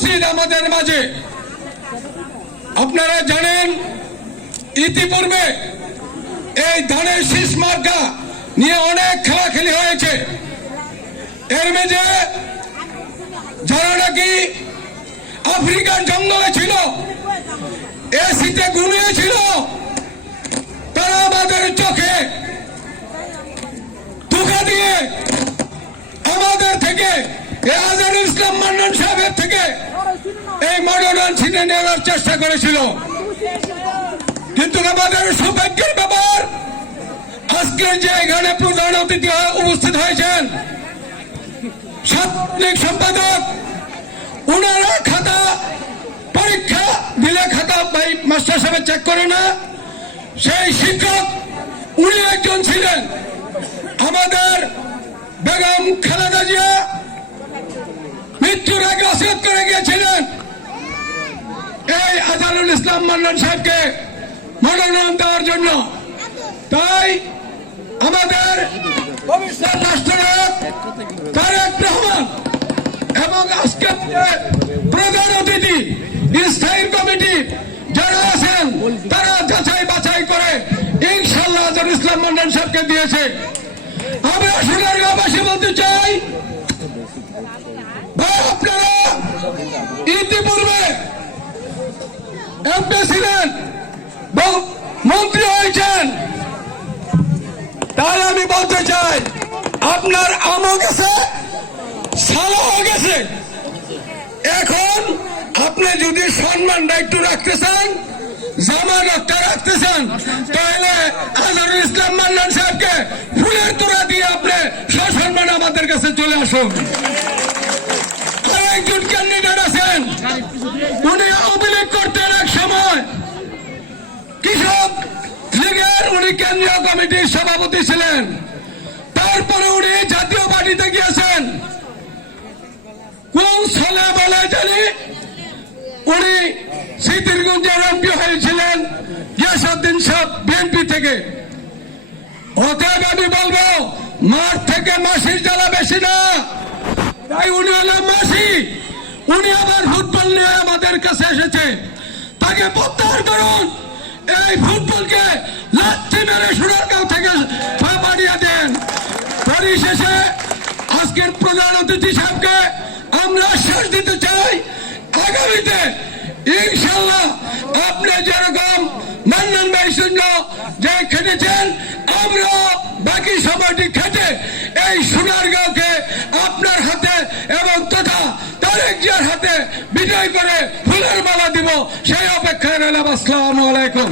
উপস্থিত আমাদের মাঝে। আপনারা জানেন, ইতিপূর্বে এই ধানের শীষ মার্কা নিয়ে অনেক খেলাখেলি হয়েছে। এর মেঝে যারা নাকি আফ্রিকার জঙ্গলে ছিল এসিতে ঘুমিয়েছিল তারা আমাদের চোখে দিয়ে আমাদের থেকে এই আজহারুল ইসলাম এই মনোনয়ন ছিনে নেওয়ার চেষ্টা করেছিল। কিন্তু আমাদের সৌভাগ্যের ব্যাপার, আজকে যে এখানে প্রধান অতিথি উপস্থিত হয়েছেন সাংগঠনিক সম্পাদক ওনারা খাতা, পরীক্ষা দিলে খাতা ভাই মাস্টার সাহেব চেক করে না, সেই শিক্ষক উনি একজন ছিলেন। আমাদের বেগম খালেদা জিয়া মৃত্যুর আগে অসিয়ত করে গিয়েছিলেন। এই আজারুল ইসলাম মান্নান সাহেবকে মনোনয়ন দেওয়ার জন্য। তাই আমাদের রাষ্ট্রনায়ক রহমান এবং আজকে প্রধান অতিথি, স্থায়ী কমিটি যারা আছেন, তারা যাচাই বাছাই করে ইনশাল্লাহ আজহারুল ইসলাম মন্ডল সাহেবকে দিয়েছে। আমরা সোনারগাঁওবাসী বলতে চাই এমপি ছিলেন মন্ত্রী হয়েছেন। তাহলে আমি বলতে চাই, আপনার আমও গেছে, সালাও গেছে। এখন আপনি যদি সম্মানটা একটু রাখতে চান জামা রক্ত রাখতে চান তাহলে আজহারুল ইসলাম মান্নান সাহেবকে ফুলের তোড়া দিয়ে আপনি সসম্মান আমাদের কাছে চলে আসুন। আরেকজন ক্যান্ডিডেট আছেন, উনি অভিলেখ কেন্দ্রীয় কমিটির সভাপতি ছিলেন। তারপরে উনি জাতীয় পার্টিতে গিয়েছেন। কোন ছেলে বলে জানি উনি শীতিরগঞ্জের এমপি হয়েছিলেন গিয়াসুদ্দিন সাহেব বিএনপি থেকে। অতএব আমি বলব, মাঠ থেকে মাসির জ্বালা বেশি না। তাই উনি হলেন মাসি। উনি আবার ফুটবল নিয়ে আমাদের কাছে এসেছে। তাকে প্রত্যাহার করুন। এই ফুটবলকে লাচ্ছি মেরে সোনারগাঁও থেকে পাঠিয়ে দেন। পরিশেষে আজকের প্রধান অতিথি সাহেবকে আমরা শেষ দিতে চাই। আগামীতে ইনশাল্লাহ আপনি যেরকম মান্নান ভাই শূন্য যে খেটেছেন, আমরা বাকি সময়টি খেটে এই সোনারগাঁওকে আপনার হাতে এবং তথা তারেক জিয়ার হাতে বিজয় করে ফুলের মালা দিব। সেই অপেক্ষায় রইলাম। আসসালাম আলাইকুম।